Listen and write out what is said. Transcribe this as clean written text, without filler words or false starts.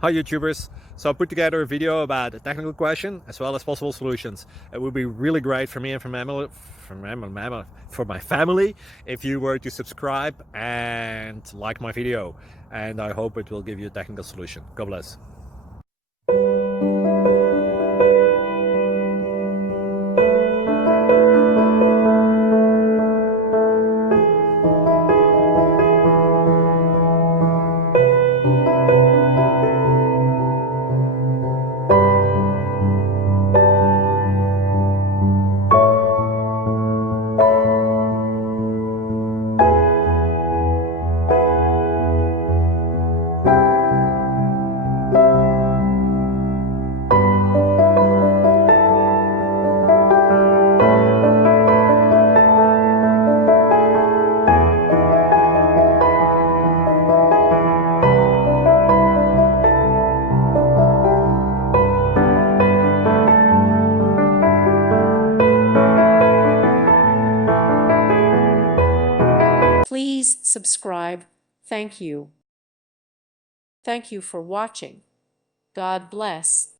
Hi YouTubers! So I put together a video about a technical question as well as possible solutions. It would be really great for me and for my family if you were to subscribe and like my video, and I hope it will give you a technical solution. God bless. Please subscribe. Thank you. Thank you for watching. God bless.